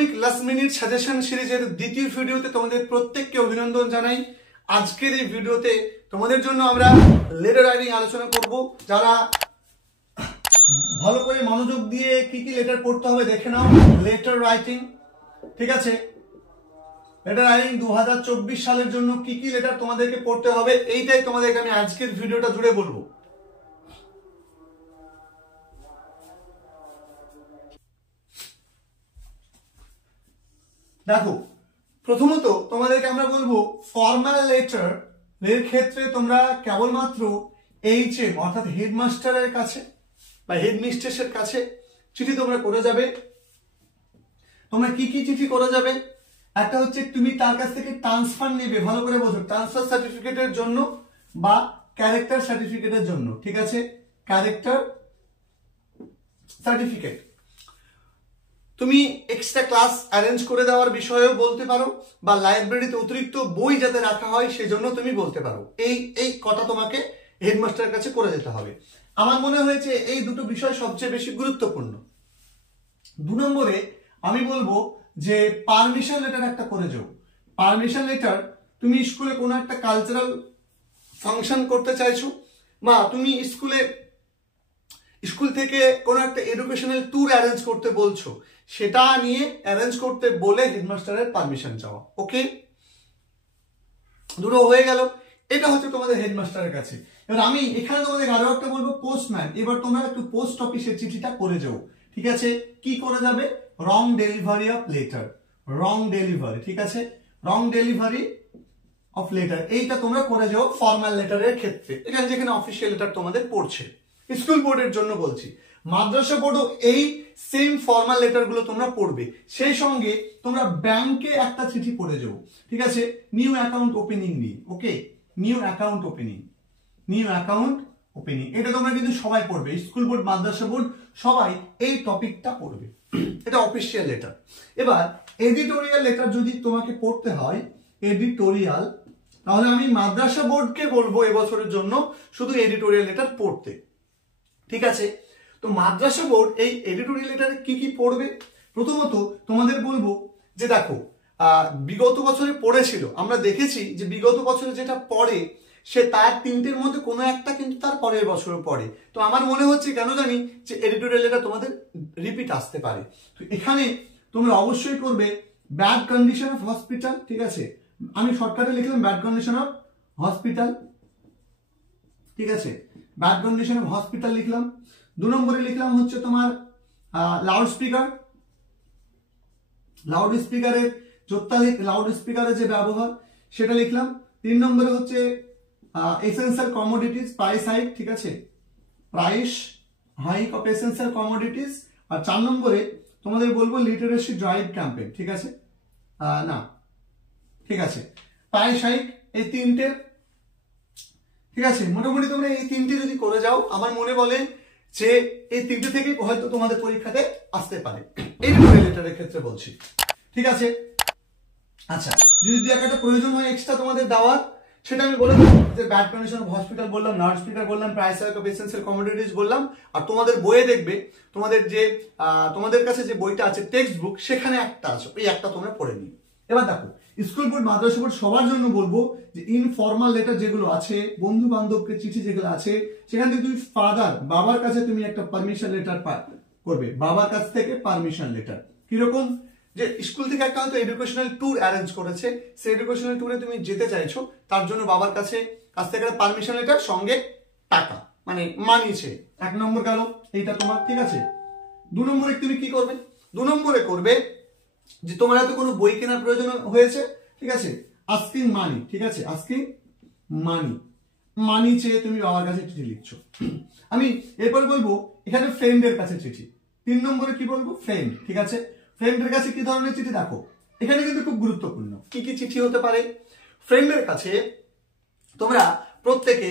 মাধ্যমিক last minute suggestion সিরিজের দ্বিতীয় ভিডিওতে তোমাদের প্রত্যেককে অভিনন্দন জানাই। আজকের এই ভিডিওতে তোমাদের জন্য আমরা লেটার রাইটিং আলোচনা করব। যারা ভালো করে মনোযোগ দিয়ে কি কি লেটার পড়তে হবে দেখে নাও। লেটার রাইটিং, ঠিক আছে, লেটার রাইটিং 2024 সালের জন্য কি কি লেটার তোমাদেরকে পড়তে হবে এইটাই তোমাদেরকে আমি আজকের ভিডিওটা জুড়ে বলবো। দেখো, প্রথমত তোমাদেরকে আমরা বলবো ফর্মাল লেটার এর ক্ষেত্রে তোমরা কেবলমাত্র এইচএম অর্থাৎ হেডমাস্টারের কাছে বা হেডমিস্ট্রেসের কাছে চিঠি তোমরা করে যাবে। তোমরা কি কি চিঠি করে যাবে? একটা হচ্ছে তুমি তার কাছ থেকে ট্রান্সফার নেবে, ভালো করে বোঝো, ট্রান্সফার সার্টিফিকেটের জন্য বা ক্যারেক্টার সার্টিফিকেটের জন্য, ঠিক আছে, ক্যারেক্টার সার্টিফিকেট। তুমি এক্সট্রা ক্লাস অ্যারেঞ্জ করে দেওয়ার বিষয়েও বলতে পারো, বা লাইব্রেরিতে অতিরিক্ত বই যাতে রাখা হয় সেজন্য তুমি বলতে পারো। এই কথা তোমাকে হেডমাস্টারের কাছে করে যেতে হবে। আমার মনে হয়েছে এই দুটো বিষয় সবচেয়ে বেশি গুরুত্বপূর্ণ। 2 নম্বরে আমি বলবো যে পারমিশন লেটার একটা করে যাও। পারমিশন লেটার, তুমি স্কুলে কোনো একটা কালচারাল ফাংশন করতে চাইছো, বা তুমি স্কুল থেকে কোনো একটা এডুকেশনাল ট্যুর অ্যারেঞ্জ করতে বলছো, সেটা নিয়ে অ্যারেঞ্জ করতে বলে হেডমাস্টারের পারমিশন চাওয়া। ওকে, দুটো হয়ে গেল। এটা হচ্ছে তোমাদের হেডমাস্টারের কাছে। এবার আমি এখানে তোমাদের আরো একটা বলবো, পোস্টম্যান। এবার তোমরা একটু পোস্ট অফিসের চিঠিটা করে যাও, ঠিক আছে। কি করে যাবে? Wrong delivery of letter, wrong delivery, ঠিক আছে, রং ডেলিভারি অফ লেটার, এইটা তোমরা করে যাও ফর্মাল লেটারের ক্ষেত্রে। এখানে যেখানে অফিসিয়াল লেটার তোমাদের পড়ছে, স্কুল বোর্ডের জন্য বলছি, মাদ্রাসা বোর্ডও এই সেম ফর্মাল লেটার গুলো তোমরা পড়বে। সেই সঙ্গে তোমরা ব্যাংকে একটা চিঠি পড়ে যাও, ঠিক আছে, নিউ অ্যাকাউন্ট ওপেনিং নিয়ে। Okay, new account opening, new account opening, এটা তোমরা কিন্তু সবাই পড়বে, স্কুল বোর্ড, মাদ্রাসা বোর্ড সবাই এই টপিকটা পড়বে। এটা অফিসিয়াল লেটার। এবার এডিটোরিয়াল লেটার যদি তোমাকে পড়তে হয়, এডিটোরিয়াল, তাহলে আমি মাদ্রাসা বোর্ডকে বলবো এবছরের জন্য শুধু এডিটোরিয়াল লেটার পড়তে, ঠিক আছে। তো মাদ্রাসা বোর্ড এই এডিটোরিয়াল লেটারে কি কি পড়বে? প্রথমত তোমাদের বলবো যে দেখো, বিগত বছরে পড়েছিল, আমরা দেখেছি যে বিগত বছরে যেটা পড়ে সে তার 3টের মধ্যে কোনো একটা কিন্তু তার পরের বছর পড়ে। তো আমার মনে হচ্ছে কেন জানি যে এডিটোরিয়াল লেটার তোমাদের রিপিট আসতে পারে। তো এখানে তোমরা অবশ্যই করবে ব্যাড কন্ডিশন অফ হসপিটাল, ঠিক আছে, আমি শর্টকাটে লিখলাম ব্যাড কন্ডিশন অফ হসপিটাল, ঠিক আছে, ব্যাড কন্ডিশন অফ হসপিটাল লিখলাম। 2 নম্বরে লিখলাম হচ্ছে তোমার লাউড স্পিকার, লাউড স্পিকারের লাউড স্পিকারের যে ব্যবহার সেটা লিখলাম। 3 নম্বরে হচ্ছে এসেনশিয়াল কমোডিটিস, প্রাইস হাইক, ঠিক আছে, price hike of essential commodities. আর 4 নম্বরে তোমাদের বলবো লিটারেসি ড্রাইভ ক্যাম্পেইন, ঠিক আছে, না, ঠিক আছে, প্রাইস হাইক, এই 3টে, ঠিক আছে। মোটামুটি তোমরা এই 3টে যদি করে যাও, আমার মনে বলে যে এই 3টে থেকে হয়তো তোমাদের পরীক্ষাতে আসতে পারে, এডিটোরিয়াল লেটারের ক্ষেত্রে বলছি, ঠিক আছে। আচ্ছা, যদি দু একটা প্রয়োজন হয় এক্সট্রা তোমাদের দেওয়ার, সেটা আমি বলে দেবো, যে ব্যাড কন্ডিশন অফ হসপিটাল বললাম, লাউড স্পিকার বললাম, price hike of essential commodities বললাম। আর তোমাদের বইয়ে দেখবে, তোমাদের কাছে যে বইটা আছে টেক্সট বুক, সেখানে একটা আছে, এই একটা তোমরা পড়ে নিও। এবার দেখো, স্কুল বোর্ড, মাদ্রাসা বোর্ড সবার জন্য বলবো যে ইনফর্মাল লেটার যেগুলো আছে, বন্ধু বান্ধবকে চিঠি যেগুলো আছে, সেখান থেকে তুমি বাবার কাছে তুমি একটা পারমিশন লেটার করবে, বাবার কাছ থেকে পারমিশন লেটার। কিরকম? যে স্কুল থেকে একটা হয়তো এডুকেশনাল ট্যুর অ্যারেঞ্জ করেছে, সেই এডুকেশনাল ট্যুরে তুমি যেতে চাইছো, তার জন্য বাবার কাছ থেকে পারমিশন লেটার, সঙ্গে টাকা, মানে মানিছে। 1 নম্বর গেল এইটা তোমার, ঠিক আছে। 2 নম্বরে তুমি কি করবে? 2 নম্বরে করবে যে তোমার হয়তো কোনো বই কেনার প্রয়োজন হয়েছে, ঠিক আছে, আস্কিং মানি, ঠিক আছে, আস্কিং মানি চেয়ে তুমি বাবার কাছে চিঠি লিখছো। আমি এরপর বলবো এখানে ফ্রেন্ডের কাছে চিঠি। 3 নম্বরে কি বলবো? ফ্রেন্ড, ঠিক আছে। ফ্রেন্ডের কাছে কি ধরনের চিঠি? দেখো, এখানে কিন্তু খুব গুরুত্বপূর্ণ কি কি চিঠি হতে পারে। ফ্রেন্ডের কাছে তোমরা প্রত্যেকে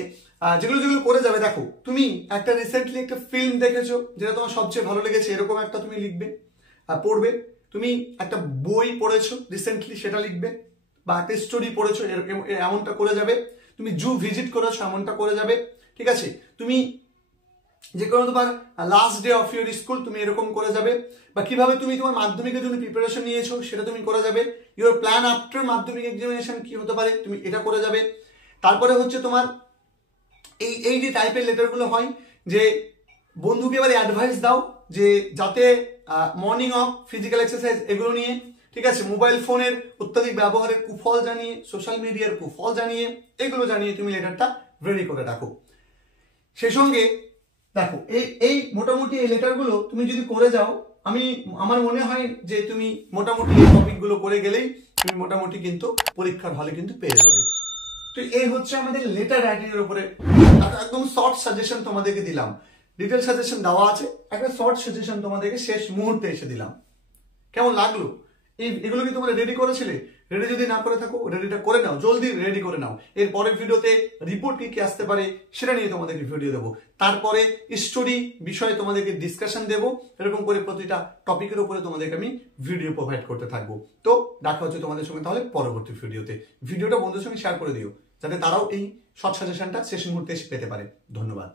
যেগুলো করে যাবে, দেখো, তুমি একটা রিসেন্টলি একটা ফিল্ম দেখেছো যেটা তোমার সবচেয়ে ভালো লেগেছে, এরকম একটা তুমি লিখবে, পড়বে। তুমি একটা বই পড়েছো রিসেন্টলি, সেটা লিখবে, বা একটা স্টোরি পড়েছো, এমনটা করে যাবে। তুমি জু ভিজিট করেছো, এমনটা করে যাবে, ঠিক আছে। তুমি যে কোনো তোমার last day of your school তুমি এরকম করে যাবে, বা কিভাবে তুমি তোমার মাধ্যমিকের জন্য প্রিপারেশন নিয়েছো সেটা তুমি করে যাবে, ইউর প্ল্যান আফটার মাধ্যমিক এক্সামিনেশন কি হতে পারে তুমি এটা করে যাবে। তারপরে হচ্ছে তোমার এই যে টাইপের লেটারগুলো হয় যে বন্ধুকে এবার অ্যাডভাইস দাও যে যাতে মর্নিং অফ ফিজিক্যাল এক্সারসাইজ এগুলো নিয়ে, ঠিক আছে, মোবাইল ফোনের অত্যাধিক ব্যবহারের কুফল জানিয়ে, সোশ্যাল মিডিয়ার কুফল জানিয়ে, এগুলো জানিয়ে তুমি লেটারটা রেডি করে রাখো। সেই সঙ্গে দেখো এই মোটামুটি এই লেটারগুলো তুমি যদি করে যাও, আমার মনে হয় যে তুমি মোটামুটি এই টপিকগুলো করে গেলেই তুমি মোটামুটি কিন্তু পরীক্ষার হলে কিন্তু পেয়ে যাবে। তো এই হচ্ছে আমাদের লেটার রাইটিং এর উপরে একদম শর্ট সাজেশন তোমাদেরকে দিলাম, ডিটেল সাজেশন দেওয়া আছে, একটা শর্ট সাজেশন তোমাদেরকে শেষ মুহূর্তে এসে দিলাম। কেমন লাগলো? এগুলো কি তোমরা রেডি করেছিলে? রেডি যদি না করে থাকো রেডিটা করে নাও, জলদি রেডি করে নাও। এর পরের ভিডিওতে রিপোর্ট কি আসতে পারে সেটা নিয়ে তোমাদেরকে ভিডিও দেবো, তারপরে স্টোরি বিষয়ে তোমাদেরকে ডিসকাশন দেবো, এরকম করে প্রতিটা টপিকের উপরে তোমাদেরকে আমি ভিডিও প্রোভাইড করতে থাকবো। তো দেখা হচ্ছে তোমাদের সঙ্গে তাহলে পরবর্তী ভিডিওতে। ভিডিওটা বন্ধুদের সঙ্গে শেয়ার করে দিও যাতে তারাও এই শর্ট সাজেশনটা শেষ মুহূর্তে এসে পেতে পারে। ধন্যবাদ।